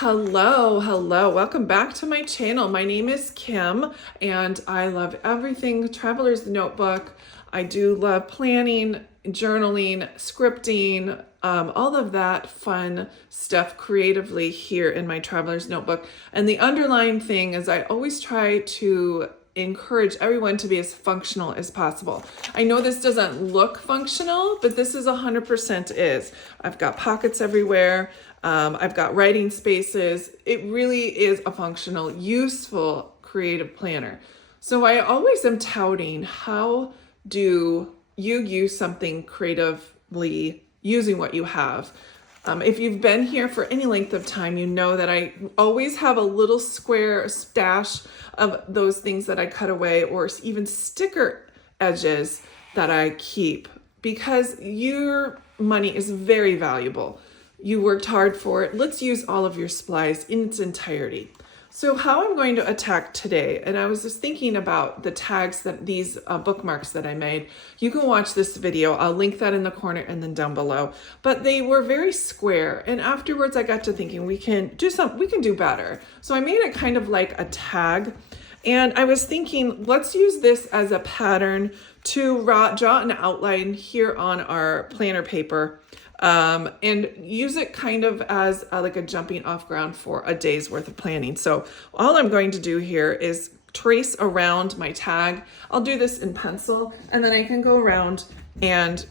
Hello, welcome back to my channel. My name is Kim and I love everything Traveler's Notebook. I do love planning, journaling, scripting, all of that fun stuff creatively here in my Traveler's Notebook. And the underlying thing is I always try to encourage everyone to be as functional as possible. I know this doesn't look functional, but this is 100% is. I've got pockets everywhere. I've got writing spaces. It really is a functional, useful, creative planner. So I always am touting, how do you use something creatively using what you have? If you've been here for any length of time, you know that I always have a little square stash of those things that I cut away, or even sticker edges that I keep, because your money is very valuable. You worked hard for it. Let's use all of your supplies in its entirety. So how I'm going to attack today, and I was just thinking about the tags, that these bookmarks that I made. You can watch this video. I'll link that in the corner and then down below. But they were very square, and afterwards I got to thinking we can do better. So I made it kind of like a tag, and I was thinking, let's use this as a pattern to draw an outline here on our planner paper. And use it kind of as like a jumping off ground for a day's worth of planning. So all I'm going to do here is trace around my tag. I'll do this in pencil, and then I can go around and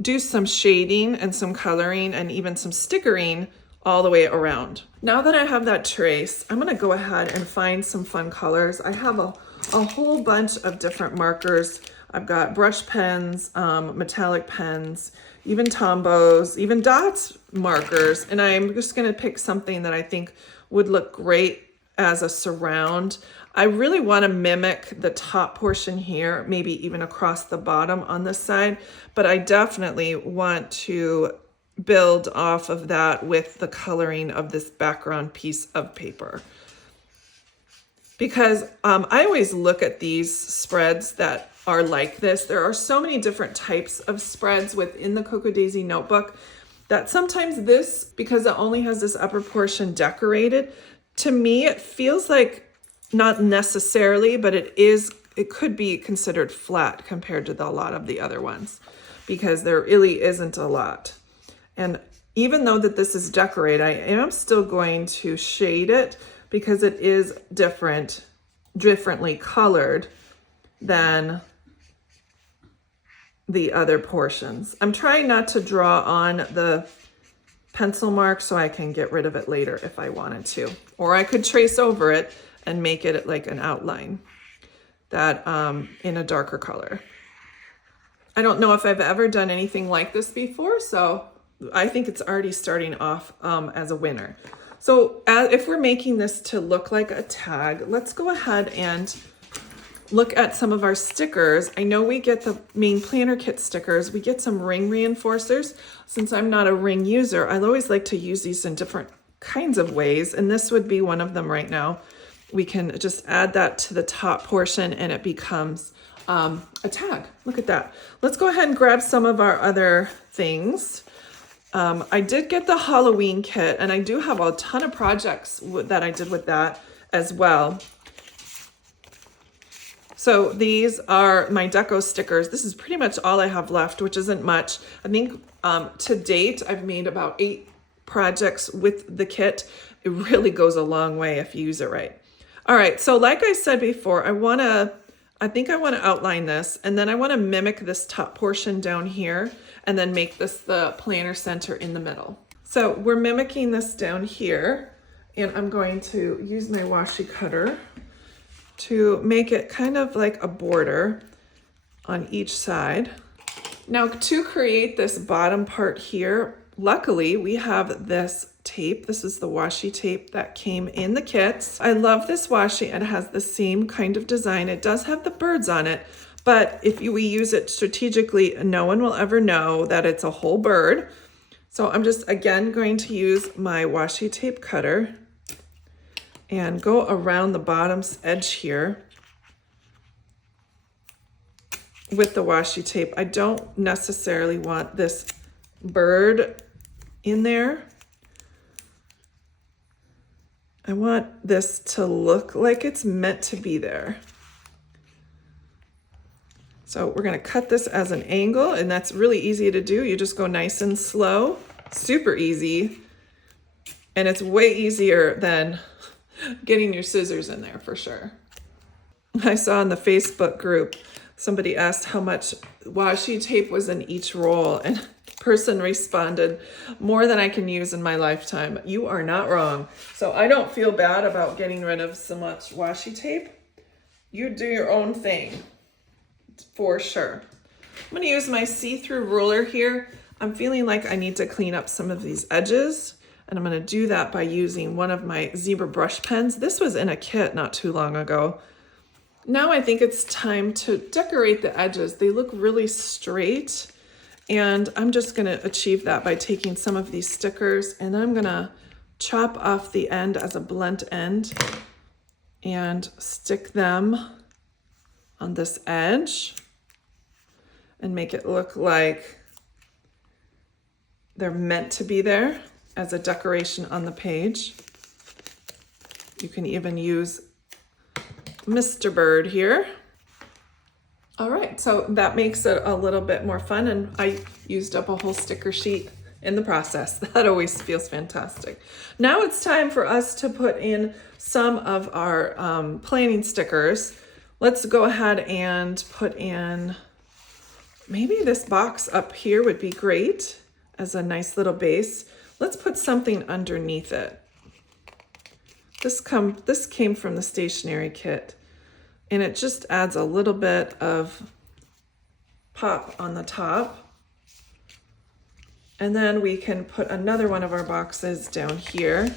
do some shading and some coloring and even some stickering all the way around. Now that I have that trace, I'm gonna go ahead and find some fun colors. I have a whole bunch of different markers. I've got brush pens, metallic pens, even Tombows, even dots markers, and I'm just going to pick something that I think would look great as a surround. I really want to mimic the top portion here, maybe even across the bottom on this side, but I definitely want to build off of that with the coloring of this background piece of paper. Because I always look at these spreads that are like this. There are so many different types of spreads within the Cocoa Daisy notebook that sometimes this, because it only has this upper portion decorated, to me it feels like, not necessarily, but it could be considered flat compared to a lot of the other ones, because there really isn't a lot. And even though that this is decorated, I am still going to shade it because it is differently colored than the other portions. I'm trying not to draw on the pencil mark so I can get rid of it later if I wanted to. Or I could trace over it and make it like an outline that in a darker color. I don't know if I've ever done anything like this before, so I think it's already starting off as a winner. So if we're making this to look like a tag, let's go ahead and look at some of our stickers. I know we get the main planner kit stickers. We get some ring reinforcers. Since I'm not a ring user, I always like to use these in different kinds of ways, and this would be one of them right now. We can just add that to the top portion and it becomes a tag. Look at that. Let's go ahead and grab some of our other things. I did get the Halloween kit, and I do have a ton of projects that I did with that as well. So these are my deco stickers. This is pretty much all I have left, which isn't much. I think to date, I've made about 8 projects with the kit. It really goes a long way if you use it right. All right, so like I said before, I think I want to outline this, and then I want to mimic this top portion down here, and then make this the planner center in the middle. So we're mimicking this down here, and I'm going to use my washi cutter to make it kind of like a border on each side. Now to create this bottom part here, luckily we have this tape. This is the washi tape that came in the kits. I love this washi. It has the same kind of design. It does have the birds on it, but if we use it strategically, no one will ever know that it's a whole bird. So I'm just again going to use my washi tape cutter and go around the bottom's edge here with the washi tape. I don't necessarily want this bird in there. I want this to look like it's meant to be there. So we're gonna cut this as an angle, and that's really easy to do. You just go nice and slow, super easy. And it's way easier than getting your scissors in there for sure. I saw in the Facebook group, somebody asked how much washi tape was in each roll, and the person responded, more than I can use in my lifetime. You are not wrong. So I don't feel bad about getting rid of so much washi tape. You do your own thing, for sure. I'm gonna use my see-through ruler here. I'm feeling like I need to clean up some of these edges, and I'm gonna do that by using one of my zebra brush pens. This was in a kit not too long ago. Now I think it's time to decorate the edges. They look really straight, and I'm just gonna achieve that by taking some of these stickers, and then I'm gonna chop off the end as a blunt end and stick them on this edge and make it look like they're meant to be there as a decoration on the page. You can even use Mr. Bird here. All right, so that makes it a little bit more fun, and I used up a whole sticker sheet in the process. That always feels fantastic. Now it's time for us to put in some of our planning stickers. Let's go ahead and put in, maybe this box up here would be great as a nice little base. Let's put something underneath it. This came from the stationery kit, and it just adds a little bit of pop on the top. And then we can put another one of our boxes down here.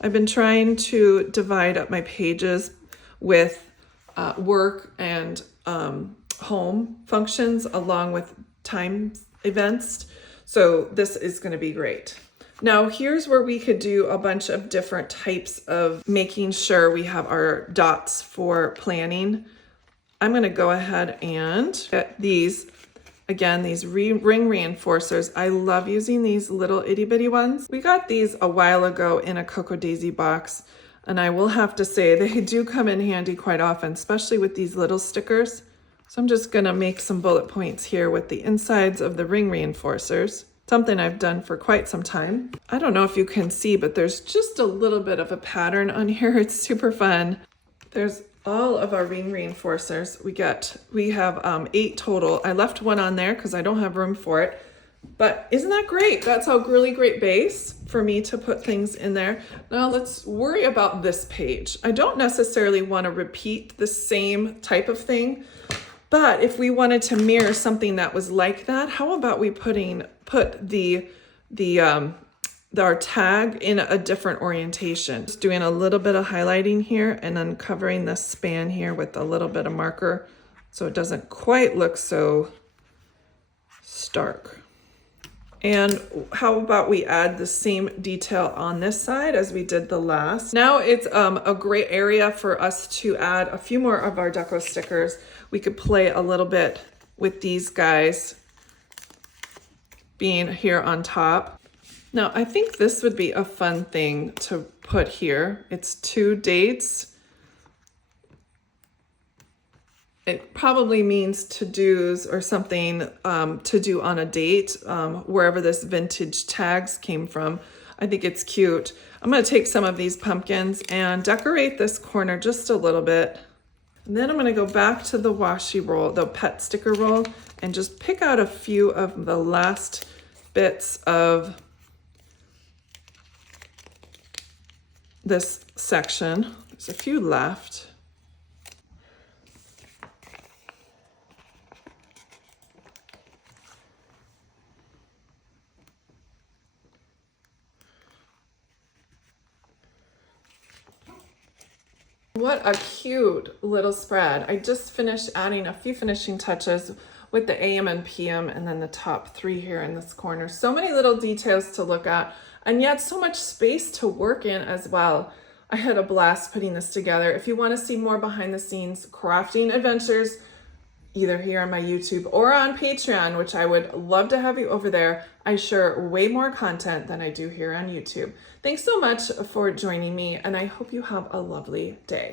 I've been trying to divide up my pages with work and home functions along with time events. So this is going to be great. Now here's where we could do a bunch of different types of making sure we have our dots for planning. I'm going to go ahead and get these, again, these ring reinforcers. I love using these little itty bitty ones. We got these a while ago in a Cocoa Daisy box, and I will have to say they do come in handy quite often, especially with these little stickers. So I'm just going to make some bullet points here with the insides of the ring reinforcers. Something I've done for quite some time. I don't know if you can see, but there's just a little bit of a pattern on here. It's super fun. There's all of our ring reinforcers. We have 8 total. I left one on there because I don't have room for it. But isn't that great? That's a really great base for me to put things in there. Now let's worry about this page. I don't necessarily want to repeat the same type of thing, but if we wanted to mirror something that was like that, how about we put our tag in a different orientation? Just doing a little bit of highlighting here and then covering the span here with a little bit of marker so it doesn't quite look so stark. And how about we add the same detail on this side as we did the last? Now it's a great area for us to add a few more of our deco stickers. We could play a little bit with these guys being here on top. Now I think this would be a fun thing to put here. It's 2 dates. It probably means to-dos or something to do on a date, wherever this vintage tags came from. I think it's cute. I'm gonna take some of these pumpkins and decorate this corner just a little bit. And then I'm gonna go back to the washi roll, the pet sticker roll, and just pick out a few of the last bits of this section. There's a few left. What a cute little spread. I just finished adding a few finishing touches with the AM and PM and then the top 3 here in this corner. So many little details to look at, and yet so much space to work in as well. I had a blast putting this together. If you want to see more behind the scenes crafting adventures, either here on my YouTube or on Patreon, which I would love to have you over there. I share way more content than I do here on YouTube. Thanks so much for joining me, and I hope you have a lovely day.